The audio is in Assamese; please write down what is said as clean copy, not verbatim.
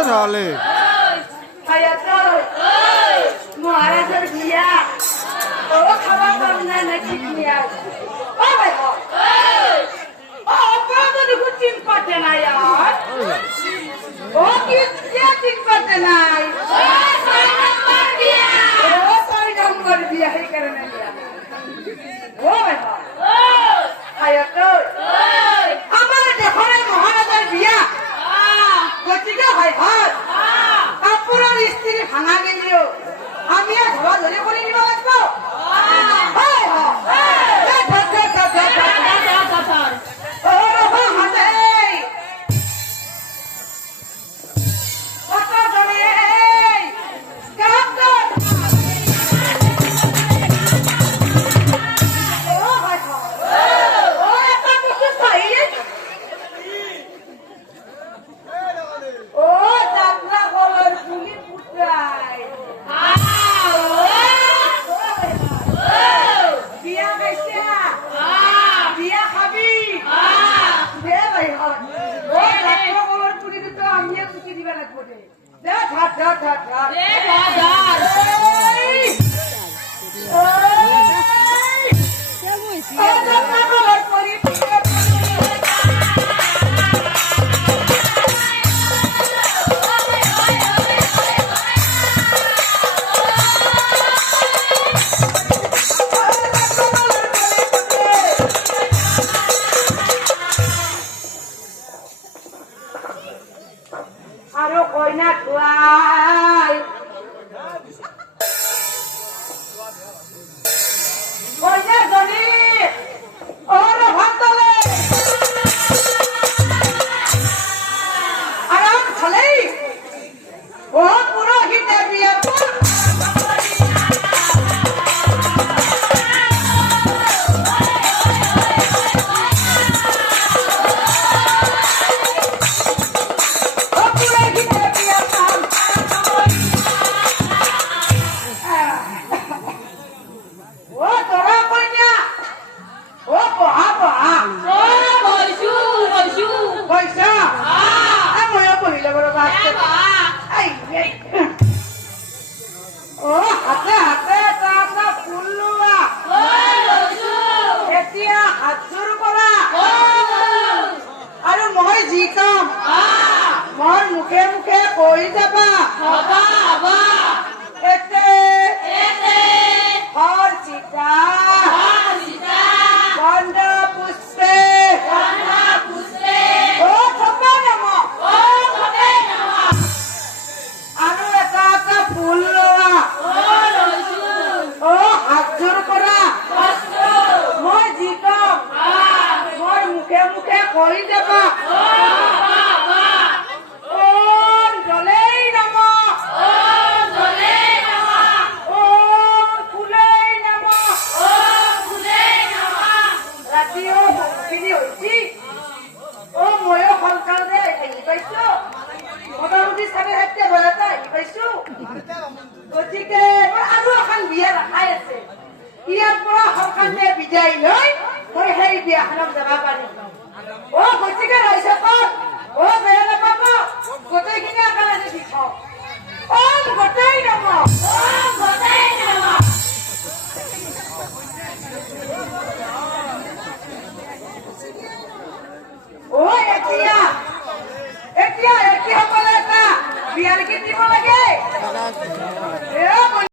আছে তাহলে মহারাজের বিয়া ও খাবার পাম না নাকি বিয়া ও ভাই ও অপরাধ দেখো চিন পাতে না यार ও কি চিন পাতে নাই ও 6 নম্বর বিয়া হে করে না ও ভাই হায়াত আমার দেখো রে মহারাজের বিয়া গতিকে হয় হাত কাপড়ের স্ত্রী ভাঙা গেলিও আমি আর ধোয়া ধরে করে নিব লাগবো আরো কইনা খুয়াই কইনা জনি ওরে ভাতলে আরাম খালেই ও পুরোহিতে বিয়ে মুখে মুখে কই যাবা হবা হবা এতে এতে হর চিতা গন্ধ পুষ্পে ও থপে নম আৰু এটা এটা ফুল লোৱা ও হাতযোৰ কৰা মই যি কম মোৰ মুখে মুখে কই যাবা গতিকে আৰু এখন বিয়া ৰখাই আছে ইয়াৰ পৰা সৰকাৰে বিদায় লৈ মই সেই বিয়াখনত যাব পাৰিম ও গতিকে ৰৈছে ক'ত ও বেয়া নাপাব গোটেইখিনি একেলগে শিকাও ও গোটেই নাম ও এতিয়া এতিয়া এতিয়া সকলে এটা বিয়াৰ গীত দিব লাগে